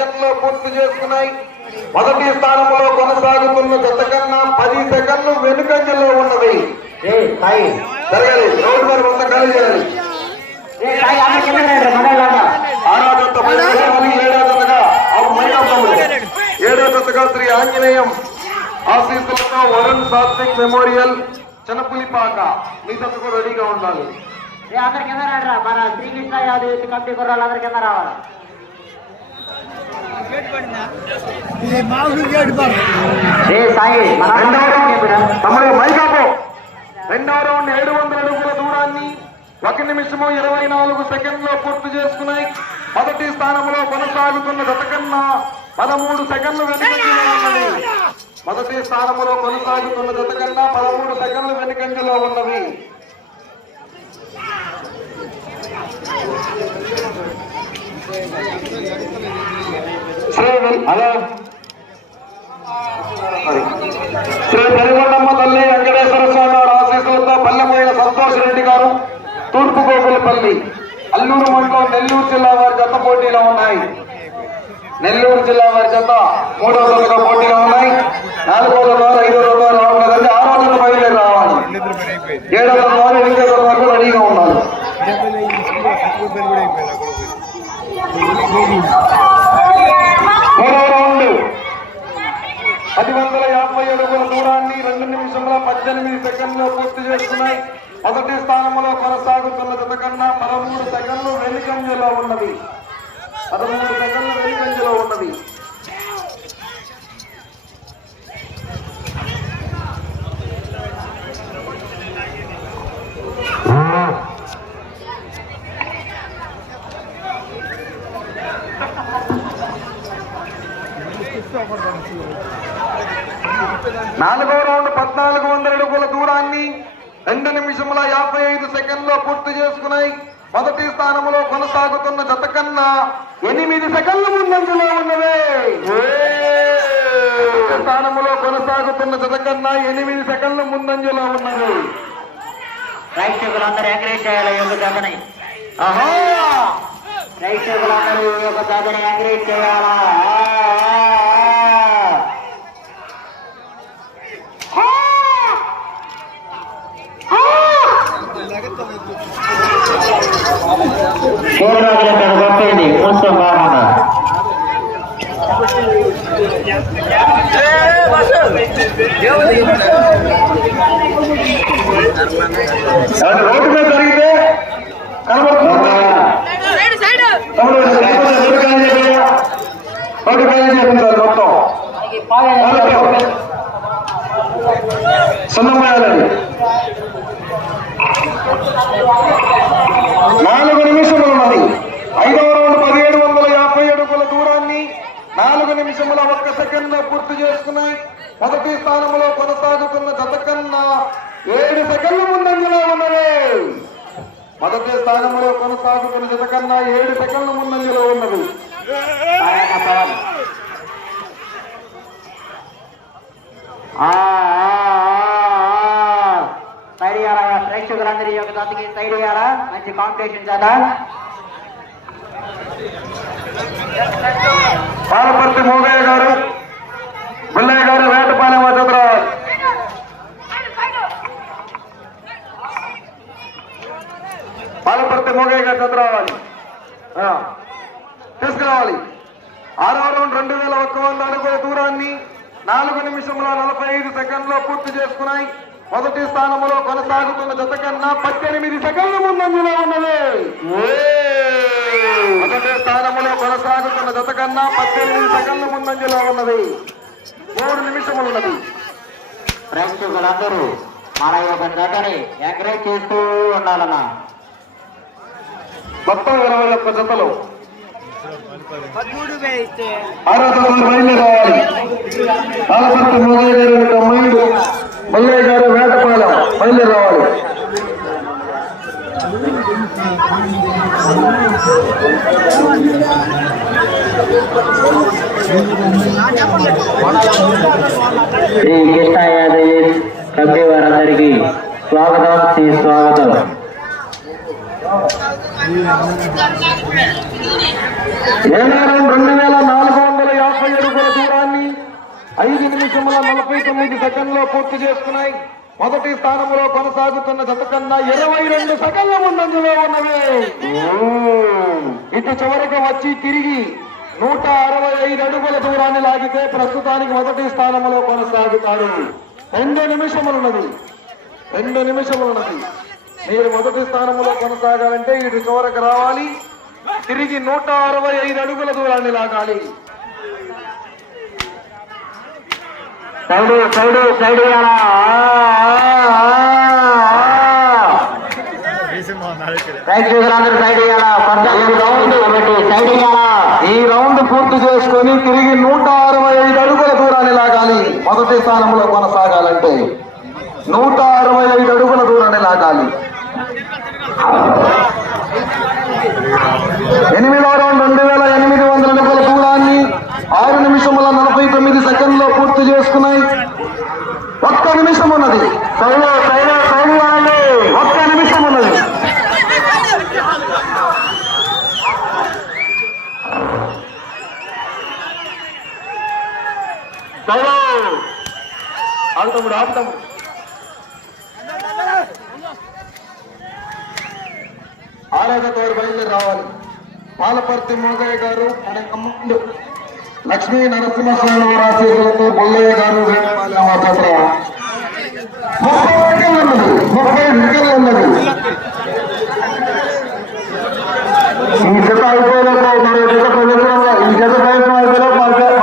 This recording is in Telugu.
సెకండ్లు పూర్తి చేసుకున్నాయి. మొదటి స్థానంలో కొనసాగుతున్న జత కన్నా పది సెకండ్లు వెనుకంజలో ఉన్నది జరగాలి రోడ్డు మీద చేయాలి. ఏడో జతగా శ్రీ ఆంజనేయం. ఆశీస్సులతో వరుణ్ సాత్విక్ మెమోరియల్ చిన్నపులిపాక మీ జత కూడా రెడీగా ఉండాలి. ఏ అందరి కింద రండి మన శ్రీకృష్ణ యాదవ్ కమిటీ కుర్రాళ్ళు అందరి కింద రావాలి? ఏ రౌండ్ మైకాపు రెండవ రౌండ్ ఏడు వందల అడుగుల దూరాన్ని ఒక నిమిషము ఇరవై నాలుగు సెకండ్లో పూర్తి చేసుకున్నాయి మొదటి స్థానంలో కొనసాగుతున్న గత కన్నా పదమూడు సెకండ్లు వెనుకంజలో ఉన్నది మొదటి స్థానంలో కొనసాగుతున్న గత కన్నా పదమూడు సెకండ్లు వెనుకంజలో ఉన్నది హలో. శ్రీ పెరుగొండమ్మ తల్లి వెంకటేశ్వర స్వామి వారి ఆశీస్సులతో పల్లెపోయిన సంతోష్ రెడ్డి గారు తూర్పు గోకులపల్లి అల్లూరు మండలం నెల్లూరు జిల్లా వారి జత పోటీలో ఉన్నాయి. నెల్లూరు జిల్లా వారి జత మూడో జతగా పోటీలో ఉన్నాయి. నాలుగో జత ఐదో జత వారు రావడం లేదంటే ఆరో జత బయలుదేరి రావాలి. ఏడో జత వారు ఎనిమిదో జత వరకు రెడీగా ఉండాలి. పది వందల యాభై అడుగుల దూరాన్ని రెండు నిమిషంలో పద్దెనిమిది సెకండ్లో పూర్తి చేస్తున్నాయి. మొదటి స్థానంలో కొనసాగుతున్న జత కన్నా పదమూడు సెకండ్లు వెనుకంజలో ఉన్నది పదమూడు సెకండ్లు వెనుకంజలో ఉన్నది నాలుగో రౌండ్ పద్నాలుగు వందల అడుగుల దూరాన్ని రెండు నిమిషముల యాభై ఐదు సెకండ్లో పూర్తి చేసుకున్నాయి మొదటి స్థానంలో కొనసాగుతున్న జత కన్నా ఎనిమిది సెకండ్ల ముందంజలో ఉన్నవే. స్థానంలో కొనసాగుతున్న జత కన్నా ఎనిమిది సెకండ్ల ముందంజలో ఉన్నవి. ప్రేక్షకులందరూ ఎంకరేజ్ చేయాలి యొక్క జతని ఆహా! ప్రేక్షకులందరూ యొక్క జతని ఎంకరేజ్ చేయాలా? మొత్తం సున్నమయాలండి నాలుగు నిమిషములు ఉన్నది. ఐదవ రౌండ్ పదిహేడు వందల యాభై అడుగుల దూరాన్ని నాలుగు నిమిషముల ఒక్క సెకండ్ పూర్తి చేసుకున్నాయి. మొదటి స్థానంలో కొనసాగుతున్న జత కన్నా ఏడు సెకండ్ల ముందంజలో ఉన్నది. మొదటి స్థానంలో కొనసాగుతున్న జత కన్నా ఏడు సెకండ్ల ముందంజలో ఉన్నది. నారాయణ ప్రేక్షకులందరి యొక్క జతకి సైడ్ ఇయ్యాలా? మంచి కాంపిటీషన్ చేద్దా పాలపర్తి మోగయ్య గారు బుల్లయ్య గారు వేటపాలెం చంద్రరావు పాలపర్తి తీసుకురావాలి. ఆరో రౌండ్ రెండు వేల ఒక్క వంద అడుగుల దూరాన్ని నాలుగు నిమిషముల నలభై ఐదు సెకండ్లో పూర్తి చేసుకున్నాయి. మొదటి స్థానంలో కొనసాగుతున్న జత కన్నా పద్దెనిమిది సెకండ్ల ముందంజలో ఉన్నది. మొదటి స్థానంలో కొనసాగుతున్న జత కన్నా పద్దెనిమిది సెకండ్ల ముందంజలో ఉన్నది. మూడు నిమిషములు ఉన్నది. ప్రేక్షకులందరూ మన యొక్క జతని ఎంకరేజ్ చేస్తూ ఉండాలన్నా. మొత్తం ఇరవై ఒక్క జతలు పదమూడు వేయిస్తే ఆరో తరగతి బయలుదేరాలి పాలపర్తి మోదయ్య గారి యొక్క మైండ్ మల్లయ్య గారు వేటపాలెం బయలుదేరావాలి శ్రీ కృష్ణ యాదవ్ కమిటీ వారందరికీ స్వాగతం శ్రీ స్వాగతం. ఏనారం రెండు వేల నాలుగు వందల యాభై అడుగుల దూరాన్ని ఐదు నిమిషముల నలభై తొమ్మిది సెకండ్లో పూర్తి చేసుకున్నాయి. మొదటి స్థానంలో కొనసాగుతున్న జత కన్నా ఇరవై రెండు సెకండ్ల ముందంజలో ఉన్నవి. ఇటు చివరికి వచ్చి తిరిగి నూట అరవై ఐదు అడుగుల దూరాన్ని లాగితే ప్రస్తుతానికి మొదటి స్థానంలో కొనసాగుతారు. రెండు నిమిషములున్నది. రెండు నిమిషములున్నది. మీరు మొదటి స్థానంలో కొనసాగాలంటే ఇటు చివరకు రావాలి. తిరిగి నూట అరవై ఐదు అడుగుల దూరాన్ని లాగాలి. సైడ్ సైడ్ సైడ్ రౌండ్ ఈ రౌండ్ పూర్తి చేసుకొని తిరిగి నూట అరవై ఐదు అడుగుల దూరాన్ని లాగాలి. మొదటి స్థానంలో కొనసాగాలంటే నూట అరవై ఐదు అడుగుల దూరాన్ని లాగాలి. ఎనిమిదో రౌండ్ రెండు వేల ఎనిమిది వందల అడుగుల దూరాన్ని ఆరు నిమిషముల నలభై తొమ్మిది సెకండ్లో పూర్తి చేసుకున్నాయి. ఒక్క నిమిషం ఉన్నది ఒక్క నిమిషం ఉన్నది సైడ్ ఆగుతాముడు ఆరాధకుడు ఆరాధక బయలుదేరి రావాలి. పాలపర్తి మోదయ్య గారు మన కమ్మండు లక్ష్మీ నరసింహస్వామి వారి ఆశీస్సులతో బొల్లయ్య గారు